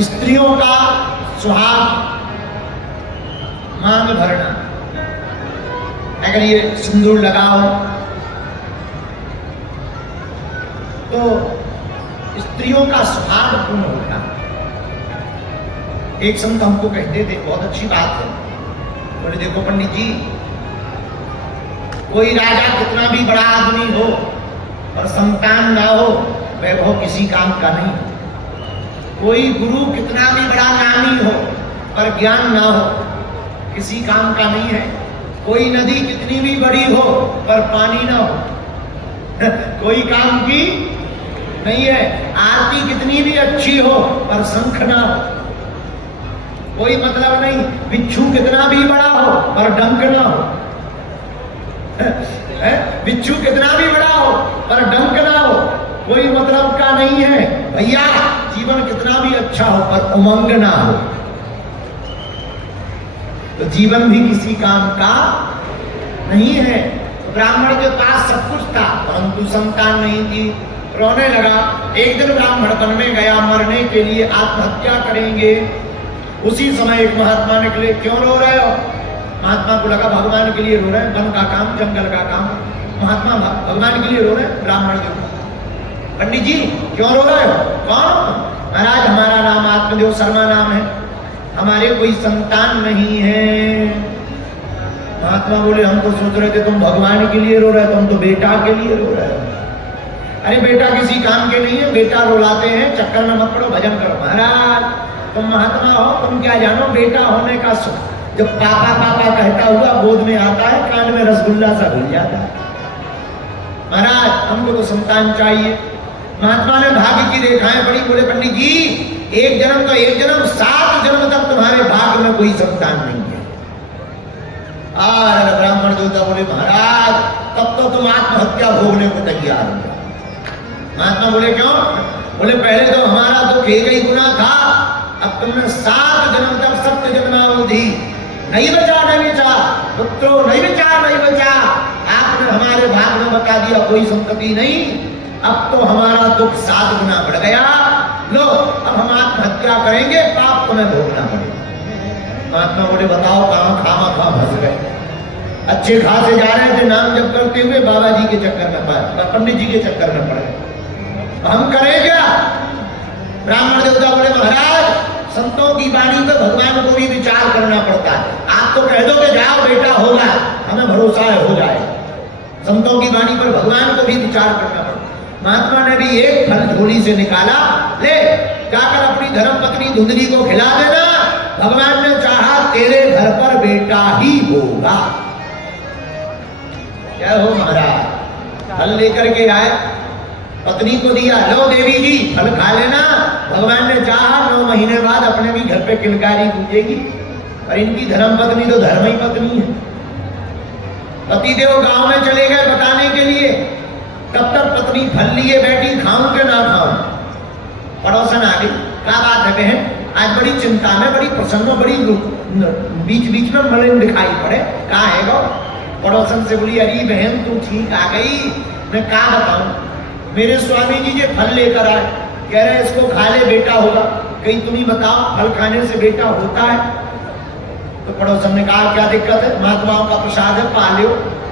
स्त्रियों का सुहाग मांग भरना, अगर ये सिंदूर लगाओ तो स्त्रियों का सुहाग पूर्ण होता है। एक संत हमको कहते थे, बहुत अच्छी बात है, बोले देखो पंडित जी, कोई राजा कितना भी बड़ा आदमी हो और संतान ना हो, वैभव किसी काम का नहीं। कोई गुरु कितना भी बड़ा नामी हो पर ज्ञान ना हो, किसी काम का नहीं है। कोई नदी कितनी भी बड़ी हो पर पानी ना हो, कोई काम की नहीं है। आरती कितनी भी अच्छी हो पर शंख ना हो, कोई मतलब नहीं। बिच्छू कितना भी बड़ा हो पर डंक ना हो, बिच्छू कितना भी बड़ा हो पर डंक ना हो, कोई मतलब का नहीं है। भैया जीवन कितना भी अच्छा हो पर उमंग ना हो, तो जीवन भी किसी काम का नहीं है। ब्राह्मण के पास सब कुछ था परंतु संतान नहीं थी, रोने लगा। एक दिन ब्राह्मण वन में गया मरने के लिए, आत्महत्या करेंगे। उसी समय एक महात्मा निकले, क्यों रो रहे हो? महात्मा को लगा भगवान के लिए रो रहे हैं, वन का काम जंगल का काम, महात्मा भगवान के लिए रो रहे हैं। ब्राह्मण जो, पंडित जी क्यों रो रहे हो? कौन? महाराज हमारा नाम आत्मदेव शर्मा नाम है, हमारे कोई संतान नहीं है। महात्मा बोले हम तो सोच रहे थे तुम भगवान के लिए रो रहे हो, तुम तो बेटा के लिए रो रहे हो। अरे बेटा किसी काम के नहीं है, बेटा रुलाते हैं, चक्कर में मत पड़ो, भजन करो। महाराज तुम महात्मा हो, तुम क्या जानो बेटा होने का सुख। जब पापा पापा कहता हुआ गोद में आता है, कान में रसगुल्ला सा घुल जाता है। महाराज हमको तो संतान चाहिए। महात्मा ने भाग्य की रेखाएं पढ़ी, बोले पंडित जी एक जन्म तो एक जन्म, 7 जन्म तक तुम्हारे भाग्य में कोई संतान नहीं है। और ब्राह्मण देवता बोले महाराज तब तो तुम आत्महत्या भोगने को तैयार हो। महात्मा बोले क्यों? बोले पहले तो हमारा दुख एक ही गुना था, अब तुमने 7 जन्म तक सत्य जन्मावधि नहीं बचा, नहीं बचा पुत्रो, नहीं बचा, नहीं बचा। आपने हमारे भाग में बता दिया कोई संतति नहीं, अब तो हमारा दुख 7 गुना बढ़ गया। लो अब हम आत्महत्या करेंगे, पाप तुम्हें भोगना पड़ेगा। महात्मा बोले बताओ कहां खामा खा फंस गए। अच्छे खासे जा रहे थे नाम जप करते हुए, बाबा जी के चक्कर में पड़े, पंडित जी के चक्कर में पड़ गए। हम करें क्या? ब्राह्मण देवता बोले महाराज संतों की वाणी पे भगवान को भी विचार करना पड़ता है। आप तो कह दो कि जाओ बेटा होगा, हमें भरोसा है हो जाए। संतों की वाणी पर भगवान को भी विचार करना पड़ता। महात्मा ने भी एक फल झोली से निकाला, ले जाकर अपनी धर्म पत्नी धुंधली को खिला देना, भगवान ने चाहा तेरे घर पर बेटा ही होगा। क्या हो महाराज, फल लेकर के आए, पत्नी को दिया, लो देवी जी फल खा लेना। भगवान ने चाहा 9 महीने बाद अपने भी घर पे किलकारी पूजेगी। और इनकी धर्म पत्नी तो धर्म ही पत्नी है। पतिदेव गांव में चले गए बताने के लिए, तब तक पत्नी फल लिए बैठी, खाऊं के ना खाऊं। पड़ोसन आ गई, क्या बात है बहन, आज बड़ी चिंता में, बड़ी प्रसन्न, बड़ी बीच बीच में मलिन दिखाई पड़े, कहाँ है गो? पड़ोसन से बोली अरे बहन तू ठीक आ गई, मैं क्या बताऊं, मेरे स्वामी जी ये फल लेकर आए, कह रहे इसको खा ले बेटा होगा। कहीं तुम ही बताओ फल खाने से बेटा होता है? तो पड़ोसन ने कहा क्या दिक्कत है, महात्माओं का प्रसाद है, पा लो,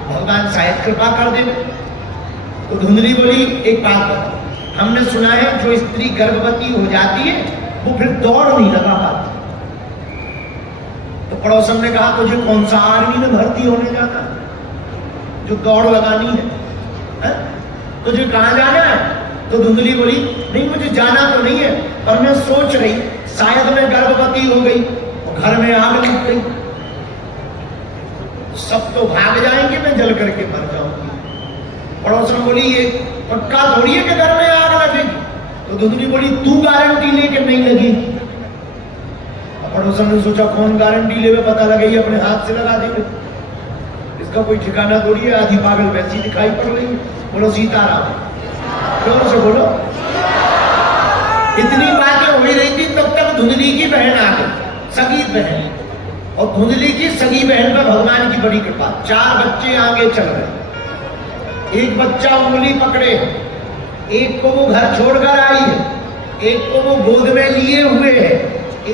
भगवान शायद कृपा कर दे। तो धुंधली बोली एक बात बताओ, हमने सुना है जो स्त्री गर्भवती हो जाती है वो फिर दौड़ नहीं लगा पाती। तो पड़ोसन ने कहा तुझे कौन सा आर्मी में भर्ती होने जाना जो दौड़ लगानी है? तुझे कहां जाना है? तो धुंधली बोली नहीं मुझे जाना तो नहीं है, पर मैं सोच रही शायद मैं गर्भवती हो गई और घर में आग लग गई, सब तो भाग जाएंगे, मैं जल करके मर जाऊंगी। पड़ोसन बोली ये पक्का थोड़ी है कि घर में आग लगेगी। तो धुंधली बोली तू गारंटी लेके नहीं लगी। पड़ोसन ने सोचा कौन गारंटी ले, पता लगे अपने हाथ से लगा देंगे, इसका कोई ठिकाना थोड़ी है, आधी पागल वैसी दिखाई पड़ रही है। बोलो सीताराम, जोर से बोलो। इतनी बातें हो रही थी तब तक धुंधली की बहन आ गई, सगी बहन, और धुंधली की सगी बहन पर भगवान की बड़ी कृपा, 4 बच्चे आगे चल रहे। एक बच्चा उंगली पकड़े, एक को वो घर छोड़कर आई है, एक को वो गोद में लिए हुए है,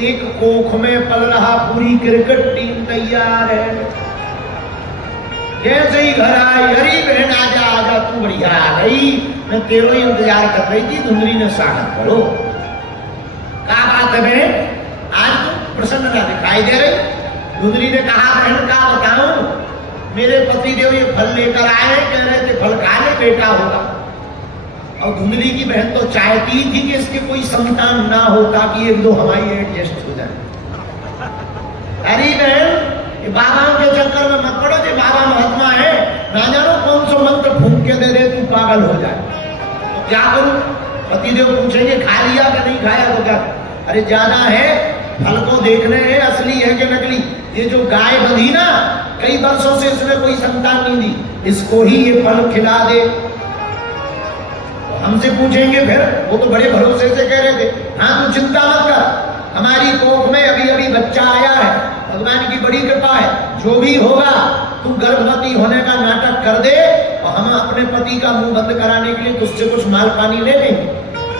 एक कोख में पल रहा, पूरी क्रिकेट टीम तैयार है। जैसे ही घर आई, अरे बहन आजा आजा, तू बढ़िया आ गई, मैं तेरो ही इंतजार कर रही थी, धुंधली ने स्वागत करो। क्या बात है बहन, आज तुम प्रसन्नता दिखाई दे रही। धुंधली ने कहा बहन क्या बताऊं, मेरे पति देव ये फल लेकर आए, कह रहे थे फल खा ले बेटा होगा। और धुंधली की बहन तो चाहती थी कि इसके कोई संतान ना हो ताकि एक दो हमारी एडजस्ट हो जाए। अरे बहन ये बाबाओं के चक्कर में मत पड़ो, जो बाबा महात्मा है, ना जानो कौन सा मंत्र फूंक के दे दे तू पागल हो जाए। तो क्या करूं, पतिदेव पूछेंगे खा लिया कि नहीं खाया, तो क्या, अरे ज्यादा है, फल को देखने है असली है कि नकली। ये जो गाय बंधी ना, कई वर्षों से इसने कोई संतान नहीं दी, इसको ही ये फल खिला दे। हमसे पूछेंगे फिर, वो तो बड़े भरोसे से कह रहे थे, हाँ तू चिंता मत कर, हमारी कोख में अभी अभी बच्चा आया है, भगवान की बड़ी कृपा है, जो भी होगा तू गर्भवती होने का नाटक कर दे और हम अपने पति का मुंह बंद कराने के लिए तुझसे कुछ माल पानी ले लेंगे,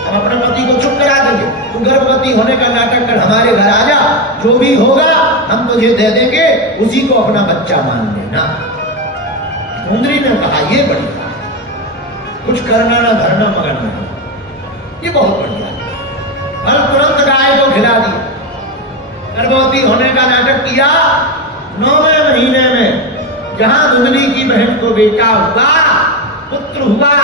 हम अपने पति को चुप करा देंगे, तू गर्भवती होने का नाटक कर, हमारे घर आ जा, जो भी होगा हम तुझे दे देंगे, उसी को अपना बच्चा मान लेना। धुंधली ने कहा ये बढ़िया, कुछ करना ना धरना मगर नहीं, ये बहुत बढ़िया। फल तुरंत गाय को खिला दिया, गर्भवती होने का नाटक किया। 9वें महीने में जहां धुंधली की बहन को बेटा हुआ, पुत्र हुआ,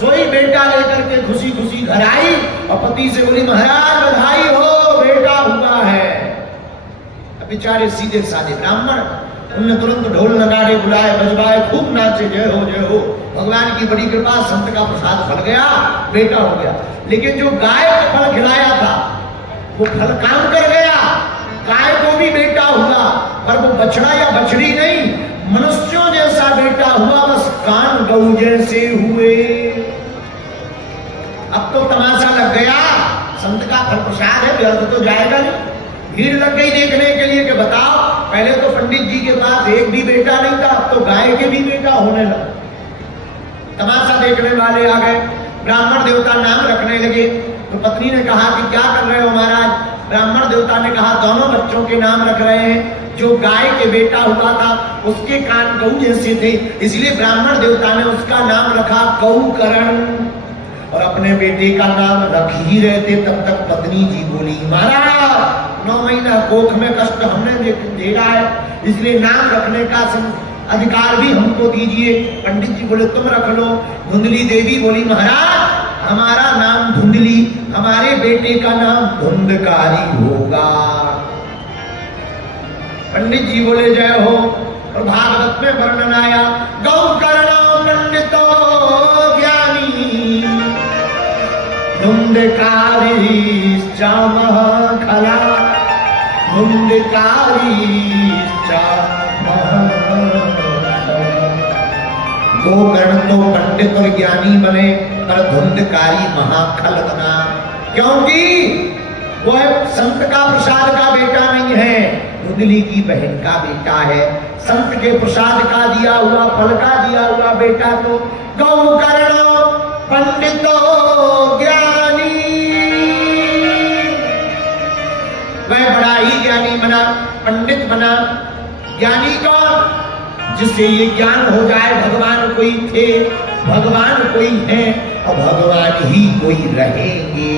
सोई बेटा लेकर के खुशी खुशी घर आई और पति से बोली महाराज बधाई हो, बेटा हुआ है। अब बेचारे सीधे साधे ब्राह्मण, उनने तुरंत ढोल नगाड़े बुलाए, बजवाए, खूब नाचे, जय हो जय हो, भगवान की बड़ी कृपा, संत का प्रसाद फल गया, बेटा हो गया। लेकिन जो गाय को फल खिलाया था वो फल काम कर गया, गाय को भी बेटा हुआ, पर वो बछड़ा या बछड़ी नहीं, मनुष्यों जैसा बेटा हुआ, बस कान गऊ जैसे हुए। अब तो तमाशा लग गया, संत का फल प्रसाद है, व्यर्थ तो जाएगा नहीं। भीड़ लग गई देखने के लिए कि बताओ, पहले तो पंडित जी के पास एक भी बेटा नहीं था, अब तो गाय के भी बेटा होने लगा। तमाशा देखने वाले आ गए, ब्राह्मण देवता नाम रखने लगे। तो पत्नी ने कहा कि क्या कर रहे हो महाराज? ब्राह्मण देवता ने कहा दोनों बच्चों के नाम रख रहे हैं। जो गाय के बेटा हुआ था उसके कान गऊ जैसे थे, इसलिए ब्राह्मण देवता ने उसका नाम रखा गौकर्ण, और अपने बेटे का नाम रख ही रहे थे तब तक पत्नी जी बोली महाराज 9 महीना कोख में कष्ट हमने झेला है, इसलिए नाम रखने का अधिकार भी हमको दीजिए। पंडित जी बोले तुम रख लो। धुंधली देवी बोली महाराज हमारा नाम धुंधली, हमारे बेटे का नाम धुंधकारी होगा। पंडित जी बोले जय हो। और भागवत में वर्णन आया गौकर्ण पंडितो ज्ञानी धुंधकारी खला धुंधकारी गोकर्ण तो पंडित और ज्ञानी बने पर धुंधकारी महाखल बना, क्योंकि वो संत का प्रसाद का बेटा नहीं है, धुंधली की बहन का बेटा है। संत के प्रसाद का दिया हुआ फल का दिया हुआ बेटा तो गौकर्ण पंडितो ज्ञानी, वह बड़ा ही ज्ञानी बना, पंडित बना। ज्ञानी कौन? जिससे ये ज्ञान हो जाए भगवान कोई थे, भगवान कोई है और भगवान ही कोई रहेंगे।